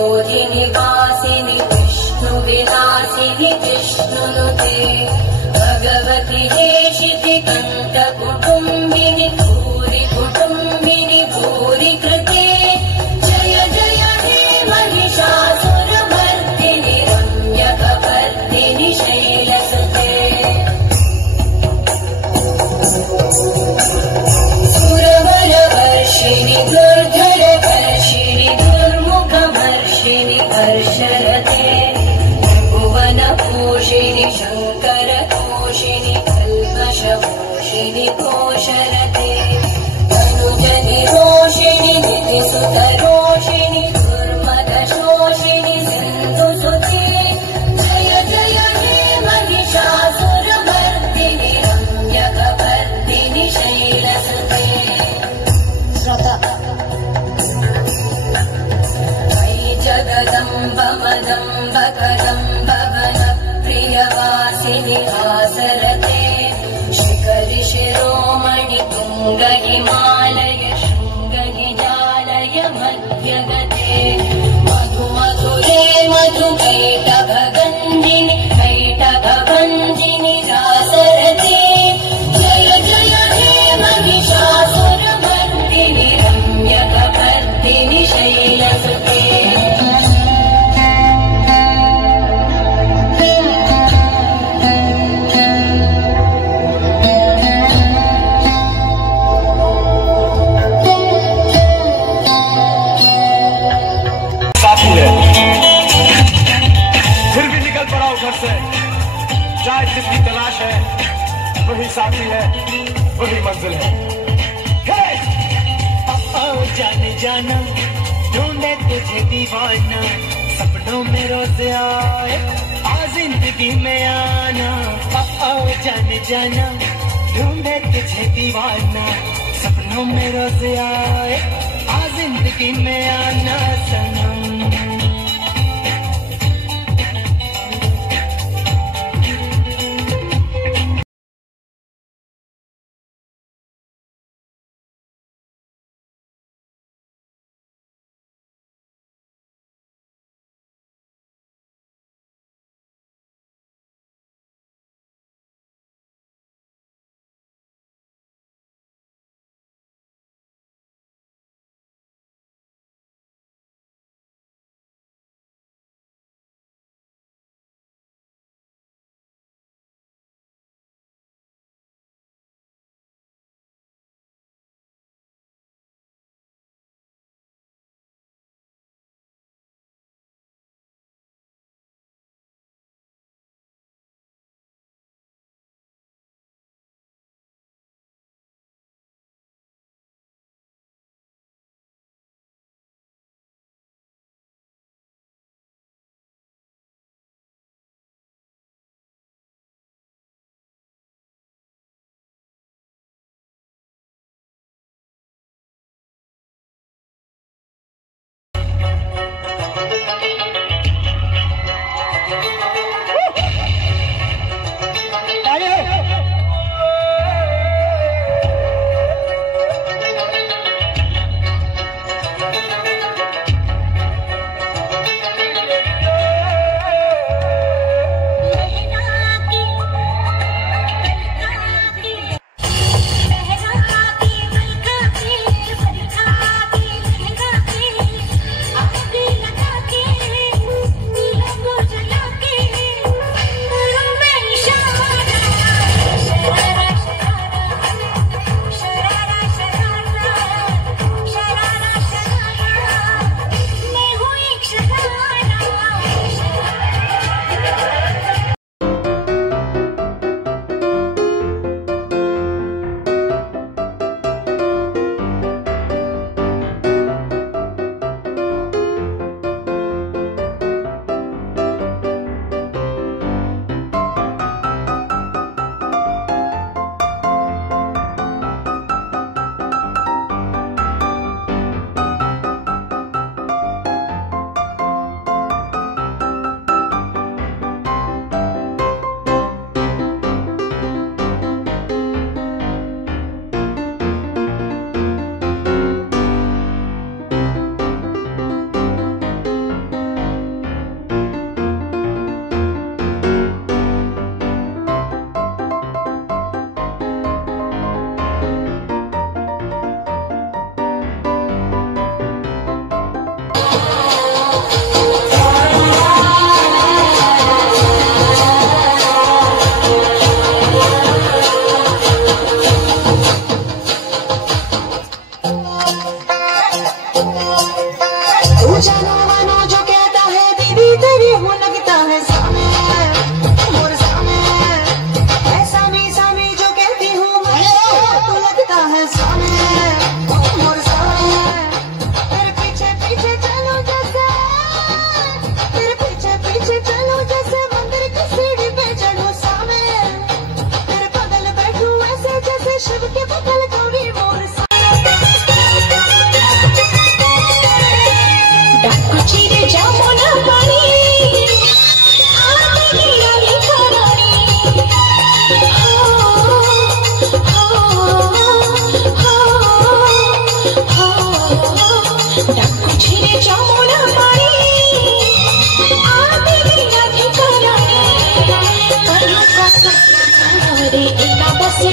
बोधिनिवासिनि विष्णुविलासिनि विष्णुनुते भगवति हेशिति कण्ठकुटुम्बिनि भूरि कुटुम्बिनि भूरि कृते जय जय हे महिषासुरमर्दिनि रम्यकपर्दिनि शैलसुते सुरवरवर्षिणि दुर्धरवर्षिणि दुर्मुखवर्षिणि हर्षरते भुवनपोषिणि शङ्करतोषिणि कल्मषपोषिणि कोशरते तनुजनिरोषिणि दितिसुतरोषिणि दुर्मदशोषिणि सिन्धुसुते जय जय हे महिषासुरमर्दिनि रम्यकपर्दिनि शैलसुते मयि जगदम्ब मदम्ब कदम्ब वनप्रियवासिनि हासरते शिखरि शिरोमणि तुङ्ग हिमालय शृङ्गनिजालय मध्यगते मधु मधुरे मधुकैटभगञ्जिनि कैटभभञ्जिनि रासरते जय जय हे महिषासुरमर्दिनि रम्यकपर्दिनि शैलसुते साथी है फिर भी निकल पड़ा घर से चाहे जिसकी तलाश है वही साथी है वही मंजिल है जाने जाना ढूंढे तुझे दीवाना सपनों में रोज आए आ जिंदगी में आना जाने जाना ढूंढे तुझे दीवाना सपनों में रोज आए आ जिंदगी में आना सनम।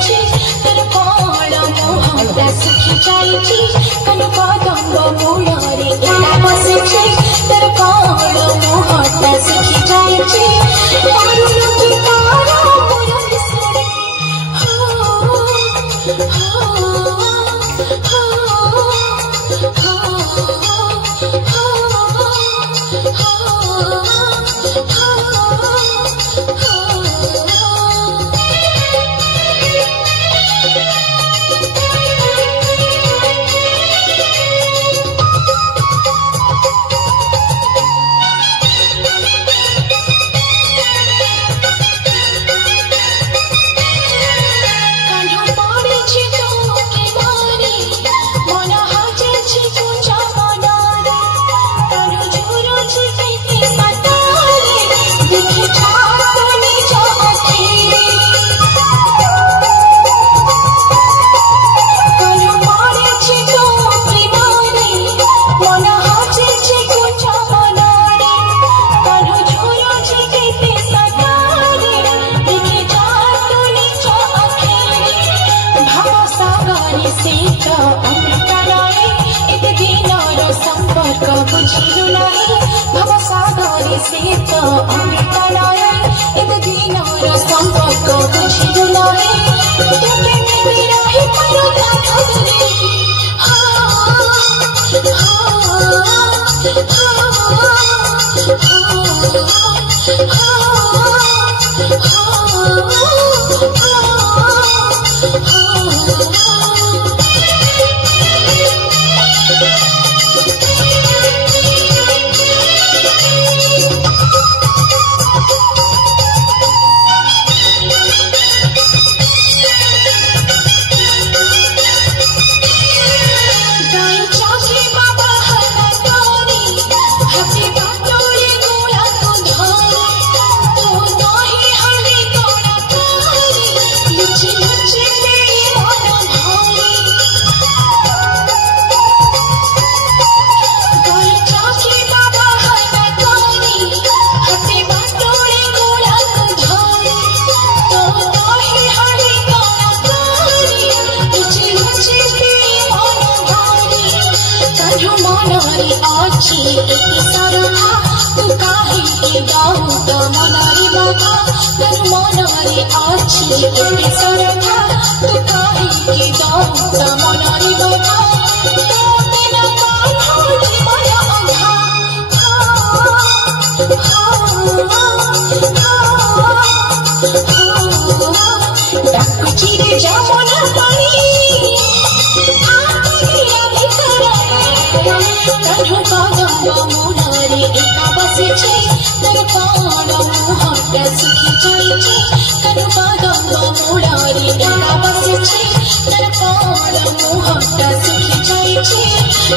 बसिछि तर कोण मोहटा सुखी जाइछि कनकदम्ब मूलरे एका बसिछि तर कोण मोहटा सुखी जाइछि मारुन की तारा मोर बिसरे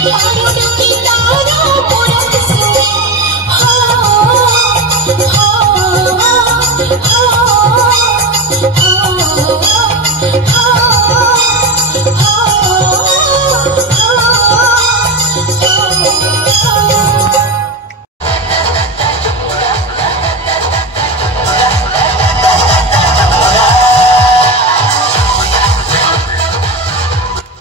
Bye.